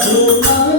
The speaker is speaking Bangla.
রাখো না